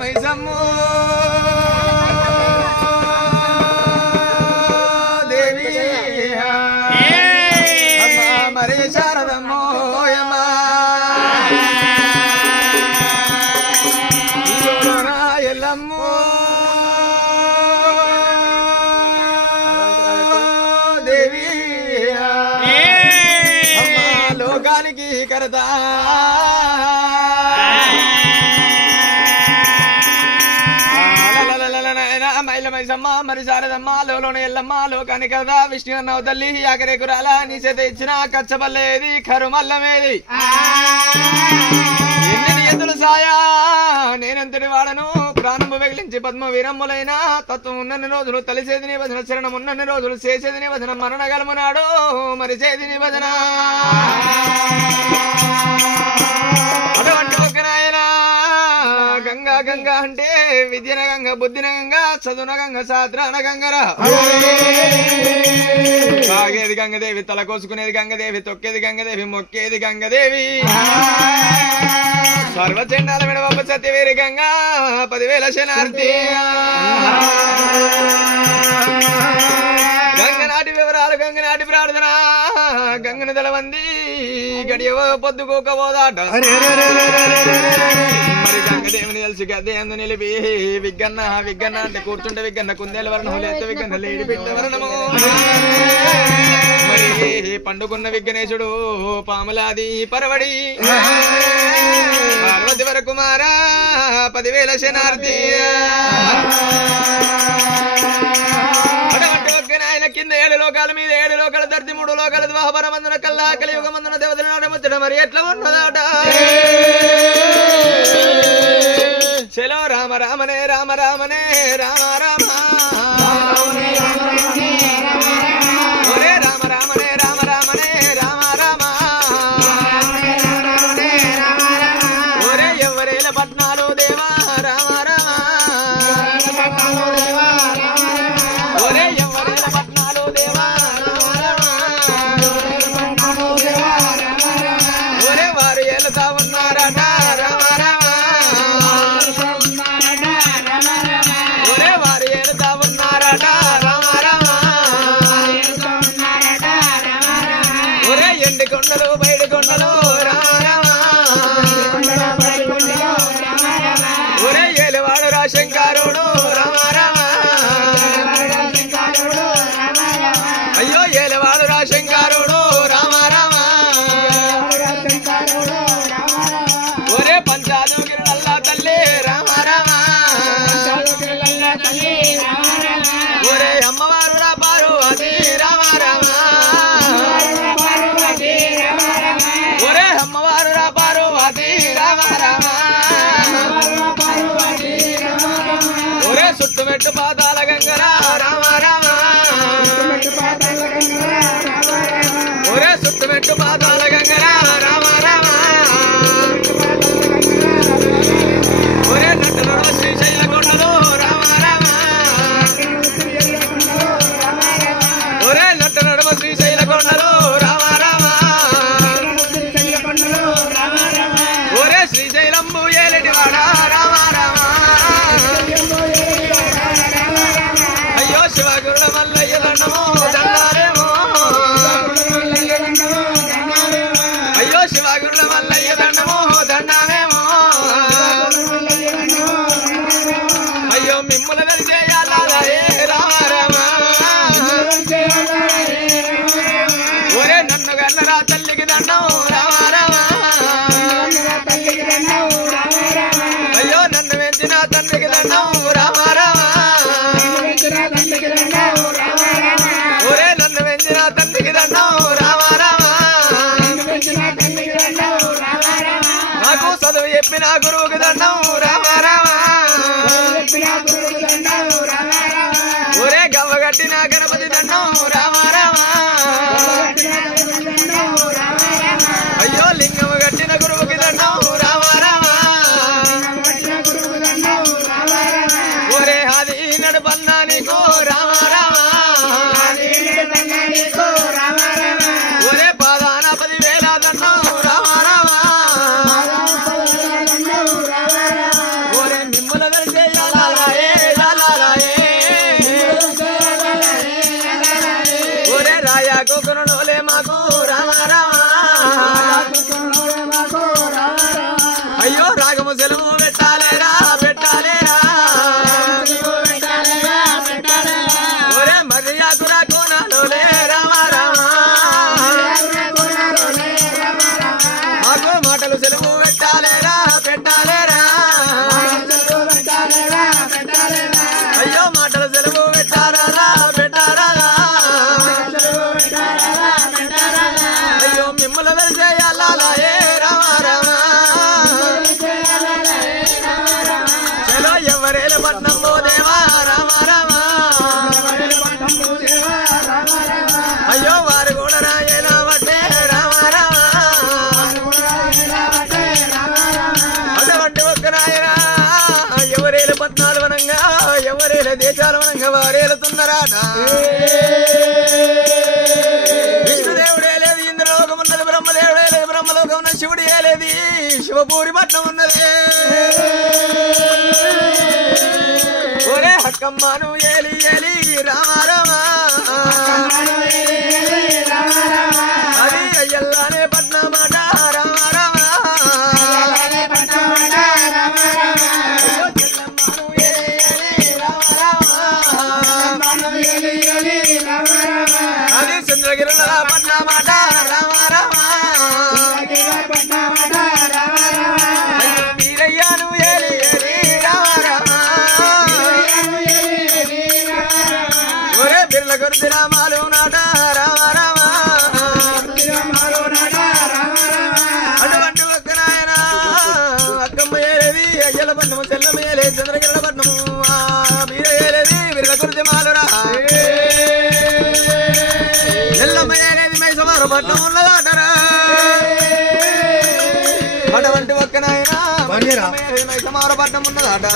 మైసమ్ము దేవి అమ్మా మరి శారదమ్మో అమ్మా ఎల్లమ్మో దేవి అమ్మా లోకానికి కరతా మైసమ్మ మరి శారదమ్మ లోలోని ఎల్లమ్మ లోకానికి కదా విష్ణు అన్నావు తల్లి ఆఖరే కురాల నీ చేత ఇచ్చిన కచ్చబల్లేది కరుమల్లమేది ఎన్ని ఎద్దులు సాయా నేనెంతటి వాడను ప్రాణము వెగిలించి పద్మ వీరమ్ములైన తత్వం ఉన్నన్ని రోజులు తలిసేది నీ భజన శరణం ఉన్నన్ని రోజులు చేసేది నీ భజన మరణగలమునాడు మరి చేది నీ భజన అటువంటి ఒక నాయన గంగా గంగా అంటే విద్యన గంగ బుద్ధిన గంగా చదువున గంగ శాస్త్రాన గంగరా తాగేది గంగదేవి తల కోసుకునేది గంగదేవి తొక్కేది గంగదేవి మొక్కేది గంగదేవి సర్వచండాల విడవప్ప సత్యవేరి గంగా 10,000 శనార్థి గంగనాటి వివరాలు గంగనాటి ప్రార్థన గంగన దళవంది గడియ పొద్దుకోక పోదాట మరి గంగదేవిని తెలిసి గద్దె అందు నిలిపి విగ్గన్న విగ్గన్న అంటే కూర్చుంటే విగ్గన్న కుందేల వర్ణం లేత విగ్గన్న లేడి బిడ్డ వర్ణము మరి పండుకున్న విఘ్నేశుడు పాములాది పరవడి పార్వతి వరకు మారా 10,000 శనార్థి ఆయన కింద 7 లోకాల మీద 7 లోకాల ధర్తి 3 లోకాల ద్వాపర మందున కల్లా కలియుగ మందున దేవతల నాడముచ్చడం మరి ఎట్లా ఉన్నదాట చలో రామ రామనే రామ రామనే రామ రామ ఒరే రామ రామనే రామ రామనే రామ రామ ఒరే ఎవరేల పట్నాలు దేవా రామ రామ ఒరే ఎవరేల పట్నాలు దేవా ఒరే వారు ఏలుతా ఉన్నారట రామ రామ ఒరే వారు ఏలుతా ఉన్నారట రామ రామ ఒరే ఎండి కొండలు బయడి కొండలు రామ రామ ఒరే ఏలువాడు రాశంకారుడు రామ రామ అయ్యో ఏలువాడు రాశంకారుడు రామ రామ ఒరే పంచాలోగిరులల్లా తల్లి రామ రామ ఒరే అమ్మవారు రా పార్వతి రామ రామ ఒరే అమ్మవారు రా పార్వతి రామ రామ ఒరే చుట్టుమెట్టు పాతాల గంగరా రామ రామ ఒరే చుట్టుమెట్టు పాతాల గంగరా రామ రామ ఒరే నటుడు శ్రీశైల కొండలు రామ రామ ఒరే నటుడు శ్రీశైల కొండలు రామ రామ ఒరే శ్రీశైలంబు ఏలటివాడ రామ రామ అయ్యో శివగురుడ మల్లయ్య దండము దండాలేమో అయ్యో శివగురుడ మల్లయ్య దండము దండామేమో అయ్యో మిమ్ముల కలిసేయాలే రామ రామ ఒరే నన్ను గన్నరా తల్లికి దండం రామ రామ అయ్యో నన్ను వెంచిన తండ్రికి దండం రామ రామ ఒరే నన్ను వెంచిన తండ్రికి దండం రామ రామ నాకు చదువు చెప్పిన గురువుకి దండం రామ రామ ఒరే గవ్వగట్టిన గణపతి దండం రామ రామ అయ్యో లింగము గట్టిన గురువుకి దండం రామ రామ ఒరే అది నడపన్నా నీకు రామ రామ ఒరే పాదాన 10,000 దండం రామ రామ ఒరే మిమ్మ యాగము సెలవు పెట్టాలేరా పెట్టాలేరా ఒరే మరియాకురా కోనాలోలే రామ రామ మాకు మాటలు సెలవు పెట్టాలేరా పెట్టాలేరా అయ్యో మాటలు సెలవు పెట్టారా పెట్టారా అయ్యో మిమ్మల్ని వెలిసేయాలా ఏ రామ రామ చలో ఎవరేల పట్నం దేవా రామ రామ అయ్యో వారు కూడా రాయేలా బట్టే రామ రామ అటువంటి ఒక్క నాయనా ఎవరేల పట్నాలు వనంగా ఎవరేల దేశాల వనంగా వారేలుతున్నారాట విష్ణుదేవుడే లేదు ఇంద్రలోకం ఉన్నది బ్రహ్మదేవుడే లేదు బ్రహ్మలోకం ఉన్నది శివుడే లేదు శివపూరి పట్నం ఉన్నది ఒరే హక్కమ్మను ఏలి ఏలి రామ రామ అది అయ్యల్లానే పట్నమాట రామ రామ అది చంద్రగిరుల పట్నమాట రామ రామ వీరయ్యాను ఏలి ఏలి రామ రామ ఒరే బిర్ల కొద్ది రామాలు నాట రామ రామ అటువంటి ఒక్క నాయన అక్కమ్మ ఏలేది అయ్యల పట్నము చెల్లమ్మ ఏలేదు చంద్రగిరుల పట్నము వీర ఏలేది బిర్ల కొద్ది మాలురా ఎల్లమ్మ ఏలేది మైసమారు పట్నం ఉన్నదాటరా అటువంటి ఒక్క నాయన మైసమారు పట్నం ఉన్నదాట